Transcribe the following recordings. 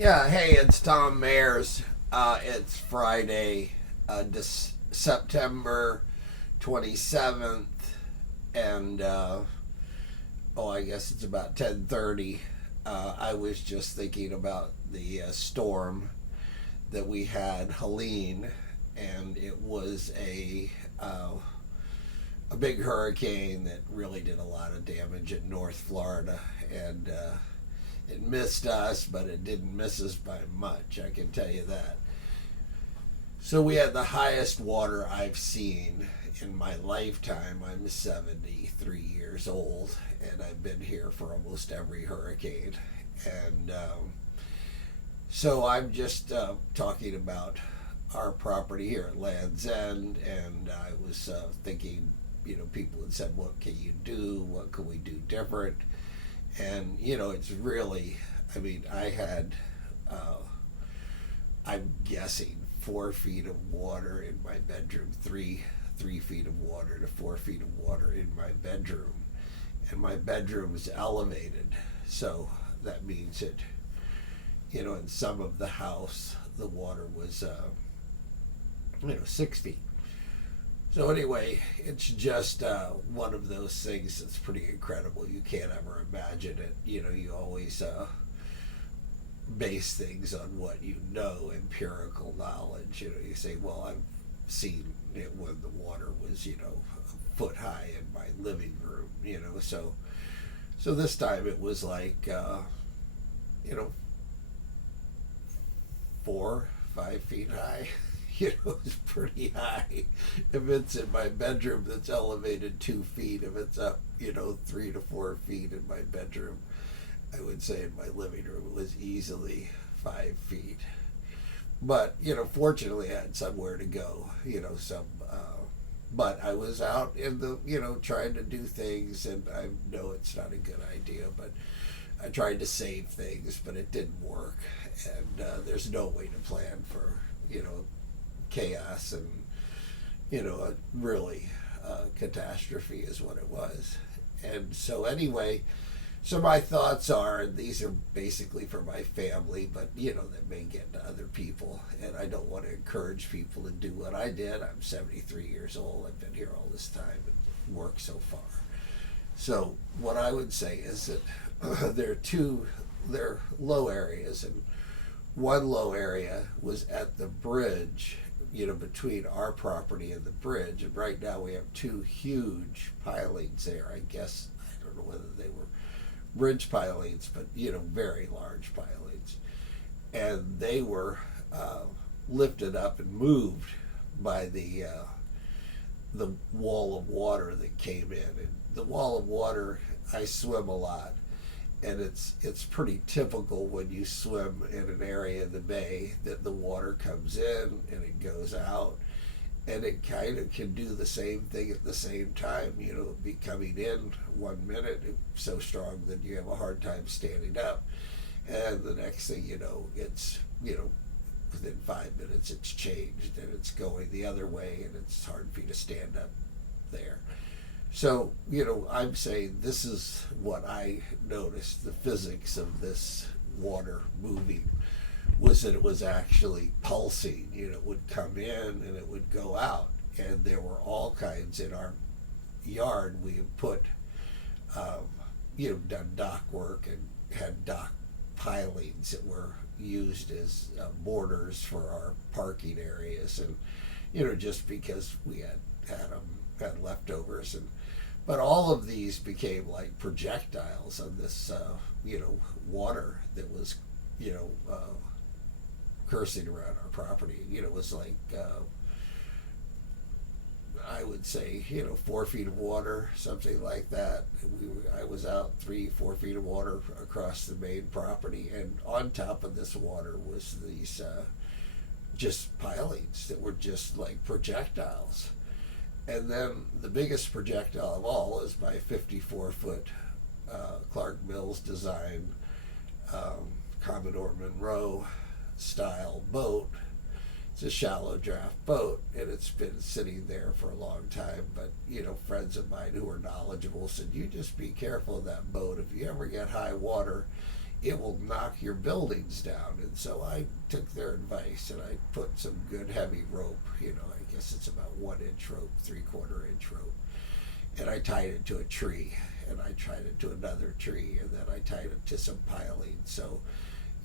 Yeah, hey, it's Tom Mayers. It's Friday, September 27th, and I guess it's about 10:30. I was just thinking about the storm that we had, Helene, and it was a big hurricane that really did a lot of damage in North Florida, and it missed us, but it didn't miss us by much, I can tell you that. So we had the highest water I've seen in my lifetime. I'm 73 years old, and I've been here for almost every hurricane. And so I'm just talking about our property here at Land's End, and I was thinking, people had said, what can you do? What can we do different? And it's really, I had I'm guessing 4 feet of water in my bedroom, 3 feet of water to 4 feet of water in my bedroom, and my bedroom is elevated, so that means that in some of the house the water was 6 feet. So anyway, it's just one of those things that's pretty incredible. You can't ever imagine it. You always base things on what empirical knowledge. You say, well, I've seen it when the water was, a foot high in my living room. So this time it was like, 4, 5 feet high. It's pretty high. If it's in my bedroom that's elevated 2 feet, if it's up, 3 to 4 feet in my bedroom, I would say in my living room it was easily 5 feet. But, fortunately I had somewhere to go, but I was out in the, trying to do things, and I know it's not a good idea, but I tried to save things, but it didn't work. And there's no way to plan for, chaos, and a really catastrophe is what it was. And so anyway, so my thoughts are, and these are basically for my family, but that may get to other people, and I don't want to encourage people to do what I did. I'm 73 years old. I've been here all this time and worked so far. So what I would say is that there are low areas, and one low area was at the bridge, between our property and the bridge. And right now we have two huge pilings there. I guess, I don't know whether they were bridge pilings, but, very large pilings. And they were lifted up and moved by the wall of water that came in. And the wall of water, I swim a lot, and it's pretty typical when you swim in an area in the bay that the water comes in and it goes out, and it kind of can do the same thing at the same time. Be coming in 1 minute, it's so strong that you have a hard time standing up, and the next thing you know, it's within 5 minutes it's changed and it's going the other way, and it's hard for you to stand up there. So, I'm saying this is what I noticed. The physics of this water moving was that it was actually pulsing. It would come in and it would go out. And there were all kinds in our yard. We had put, done dock work and had dock pilings that were used as borders for our parking areas. And, just because we had leftovers, but all of these became like projectiles on this water that was cursing around our property. It was like I would say 4 feet of water, something like that. I was out 3-4 feet of water across the main property, and on top of this water was these just pilings that were just like projectiles. And then the biggest projectile of all is my 54-foot Clark Mills design Commodore Monroe style boat. It's a shallow draft boat, and it's been sitting there for a long time. But friends of mine who are knowledgeable said, you just be careful of that boat. If you ever get high water, it will knock your buildings down. And so I took their advice and I put some good heavy rope, I guess it's about 1 inch rope, 3/4 inch rope. And I tied it to a tree, and I tied it to another tree, and then I tied it to some piling. So,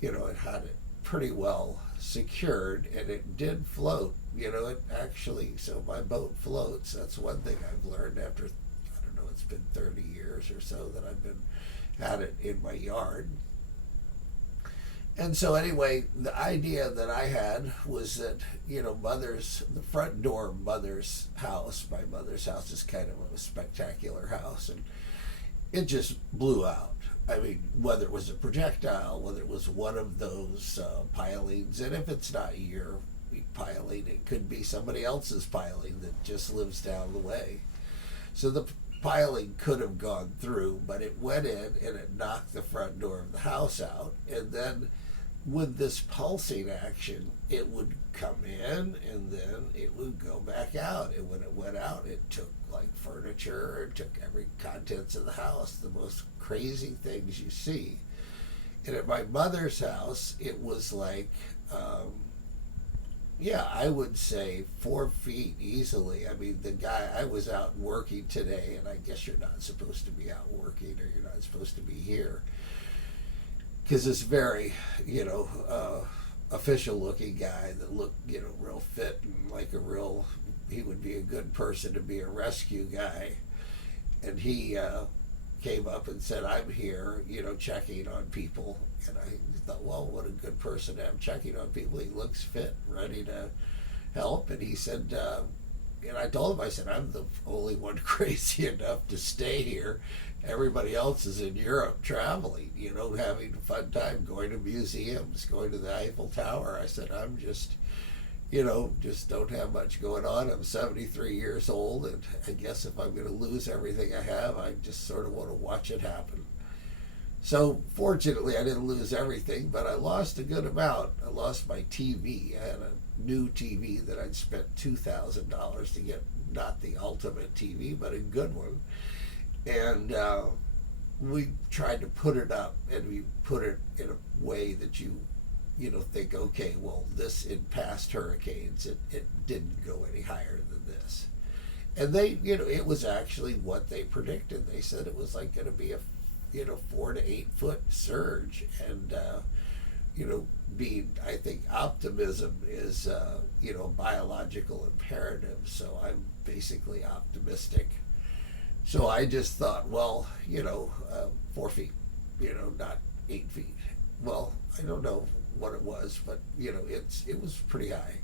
it had it pretty well secured, and it did float. It actually, so my boat floats. That's one thing I've learned after, I don't know, it's been 30 years or so that had it in my yard. And so anyway, the idea that I had was that, the front door of mother's house, my mother's house is kind of a spectacular house, and it just blew out. I mean, whether it was a projectile, whether it was one of those pilings, and if it's not your piling, it could be somebody else's piling that just lives down the way. So the piling could have gone through, but it went in and it knocked the front door of the house out, and then with this pulsing action, it would come in and then it would go back out. And when it went out, it took like furniture, it took every contents of the house, the most crazy things you see. And at my mother's house, it was like, I would say 4 feet easily. I mean, I was out working today, and I guess you're not supposed to be out working, or you're not supposed to be here, because this very, official looking guy that looked, real fit and like he would be a good person to be a rescue guy. And he came up and said, I'm here, checking on people. And I thought, well, what a good person to have checking on people. He looks fit, ready to help. And he said, and I told him, I said, I'm the only one crazy enough to stay here. Everybody else is in Europe traveling, having a fun time, going to museums, going to the Eiffel Tower. I said, I'm just, just don't have much going on. I'm 73 years old, and I guess if I'm going to lose everything I have, I just sort of want to watch it happen. So fortunately, I didn't lose everything, but I lost a good amount. I lost my TV. I had a new TV that I'd spent $2,000 to get, not the ultimate TV, but a good one. And we tried to put it up, and we put it in a way that you think, okay, well, this in past hurricanes, it didn't go any higher than this. And they, it was actually what they predicted. They said it was like going to be a, 4 to 8 foot surge. And, I think optimism is, a biological imperative. So I'm basically optimistic. So I just thought, well, 4 feet, not 8 feet. Well, I don't know what it was, but it was pretty high.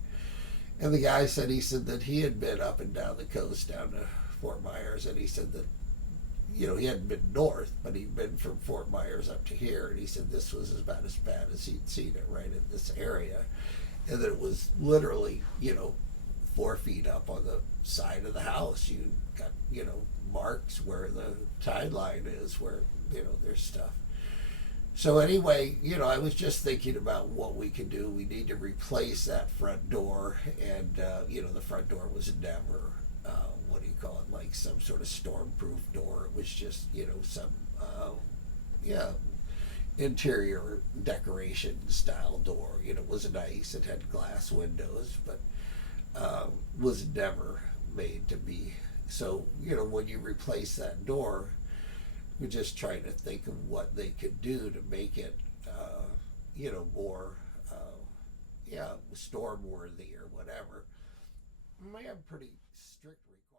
And the guy said, that he had been up and down the coast down to Fort Myers, and he said that he hadn't been north, but he'd been from Fort Myers up to here, and he said this was about as bad as he'd seen it right in this area, and that it was literally 4 feet up on the side of the house. You got marks where the tide line is, where there's stuff. So anyway, I was just thinking about what we could do. We need to replace that front door, and the front door was never, like some sort of storm-proof door. It was just, some, interior decoration style door. It was nice. It had glass windows, but was never made to be. So, when you replace that door, we're just trying to think of what they could do to make it, more, storm worthy or whatever. We have pretty strict requirements.